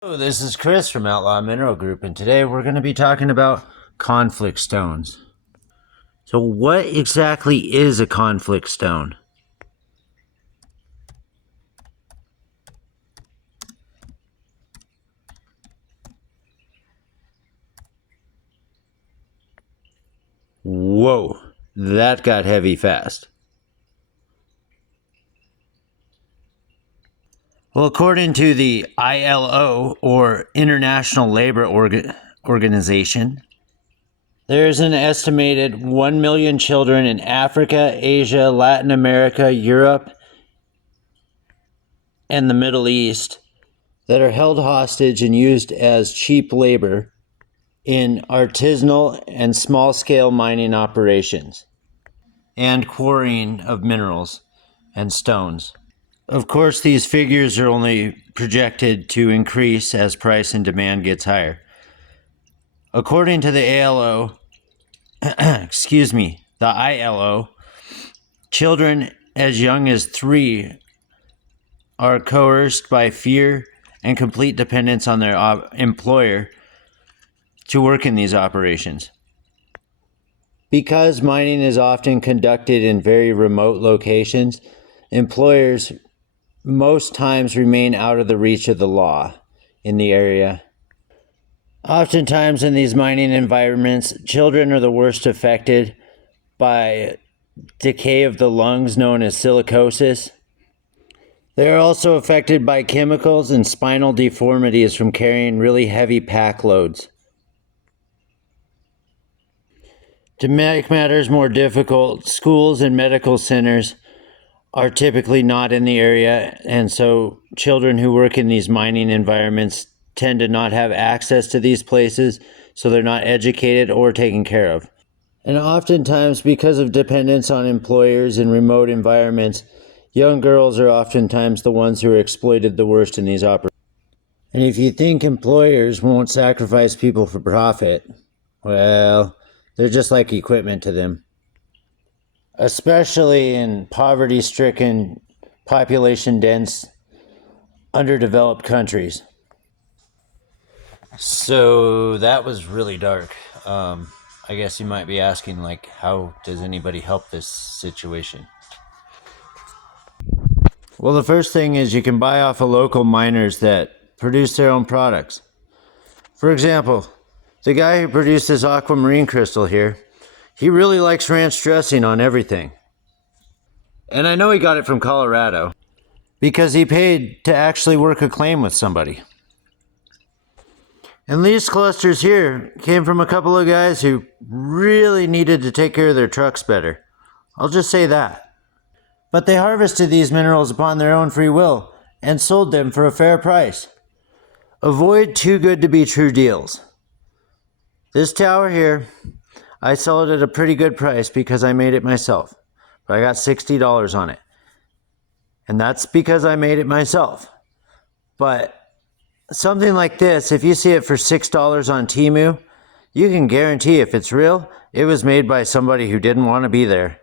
Hello, this is Chris from Outlaw Mineral Group, and today we're going to be talking about conflict stones. So, what exactly is a conflict stone? Whoa, that got heavy fast. Well, according to the ILO, or International Labor Organization, there's an estimated 1 million children in Africa, Asia, Latin America, Europe, and the Middle East that are held hostage and used as cheap labor in artisanal and small-scale mining operations and quarrying of minerals and stones. Of course, these figures are only projected to increase as price and demand gets higher. According to the the ILO, children as young as 3 are coerced by fear and complete dependence on their employer to work in these operations. Because mining is often conducted in very remote locations, employers most times remain out of the reach of the law in the area. Oftentimes in these mining environments, children are the worst affected by decay of the lungs known as silicosis. They are also affected by chemicals and spinal deformities from carrying really heavy pack loads. To make matters more difficult, schools and medical centers are typically not in the area, and so children who work in these mining environments tend to not have access to these places, so they're not educated or taken care of. And oftentimes, because of dependence on employers in remote environments, young girls are oftentimes the ones who are exploited the worst in these operations. And if you think employers won't sacrifice people for profit, well, they're just like equipment to them. Especially in poverty-stricken, population-dense, underdeveloped countries. So that was really dark. I guess you might be asking, like, how does anybody help this situation? Well, the first thing is you can buy off of local miners that produce their own products. For example, the guy who produced this aquamarine crystal here, he really likes ranch dressing on everything. And I know he got it from Colorado because he paid to actually work a claim with somebody. And these clusters here came from a couple of guys who really needed to take care of their trucks better. I'll just say that. But they harvested these minerals upon their own free will and sold them for a fair price. Avoid too good to be true deals. This tower here, I sold it at a pretty good price because I made it myself. But I got $60 on it. And that's because I made it myself. But something like this, if you see it for $6 on Temu, you can guarantee if it's real, it was made by somebody who didn't want to be there.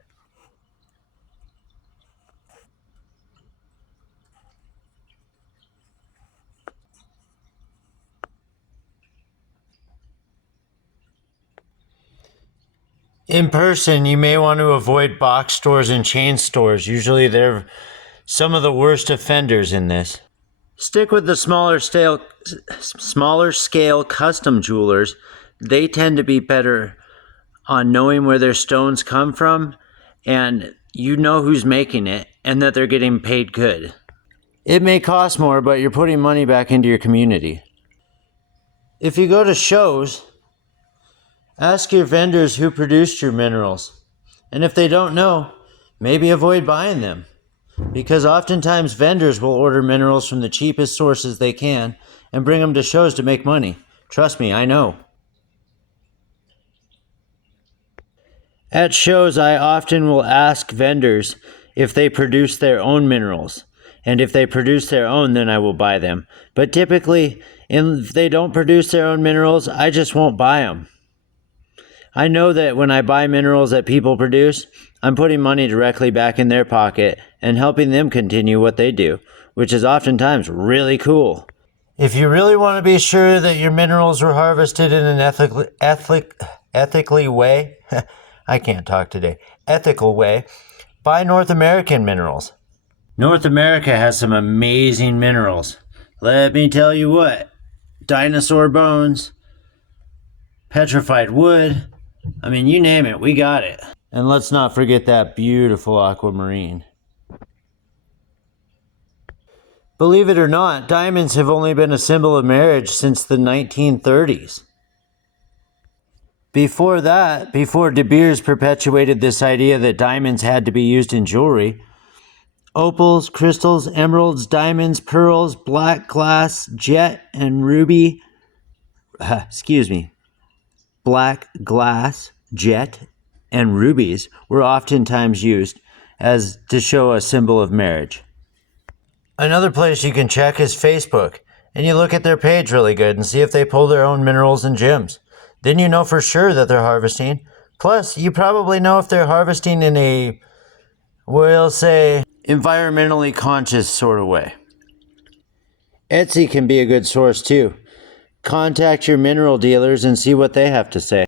In person, you may want to avoid box stores and chain stores. Usually they're some of the worst offenders in this. Stick with the smaller scale custom jewelers. They tend to be better on knowing where their stones come from, and you know who's making it and that they're getting paid good. It may cost more, but you're putting money back into your community. If you go to shows, ask your vendors who produced your minerals. And if they don't know, maybe avoid buying them. Because oftentimes vendors will order minerals from the cheapest sources they can and bring them to shows to make money. Trust me, I know. At shows, I often will ask vendors if they produce their own minerals. And if they produce their own, then I will buy them. But typically, if they don't produce their own minerals, I just won't buy them. I know that when I buy minerals that people produce, I'm putting money directly back in their pocket and helping them continue what they do, which is oftentimes really cool. If you really want to be sure that your minerals were harvested in an ethically way, I can't talk today, ethical way, buy North American minerals. North America has some amazing minerals. Let me tell you what. Dinosaur bones, petrified wood, I mean, you name it, we got it. And let's not forget that beautiful aquamarine. Believe it or not, diamonds have only been a symbol of marriage since the 1930s. Before that, before De Beers perpetuated this idea that diamonds had to be used in jewelry, opals, crystals, emeralds, diamonds, pearls, black glass, jet, and ruby, black glass, jet, and rubies were oftentimes used as to show a symbol of marriage. Another place you can check is Facebook, and you look at their page really good and see if they pull their own minerals and gems. Then you know for sure that they're harvesting. Plus, you probably know if they're harvesting in a, we'll say, environmentally conscious sort of way. Etsy can be a good source too. Contact your mineral dealers and see what they have to say.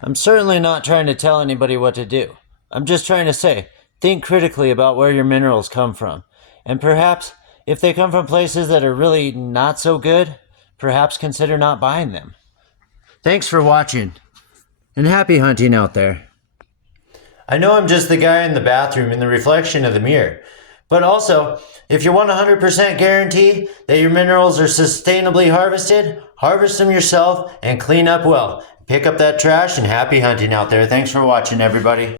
I'm certainly not trying to tell anybody what to do. I'm just trying to say, think critically about where your minerals come from. And perhaps, if they come from places that are really not so good, perhaps consider not buying them. Thanks for watching, and happy hunting out there. I know I'm just the guy in the bathroom in the reflection of the mirror, but also, if you want 100% guarantee that your minerals are sustainably harvested, harvest them yourself and clean up well. Pick up that trash and happy hunting out there. Thanks for watching, everybody.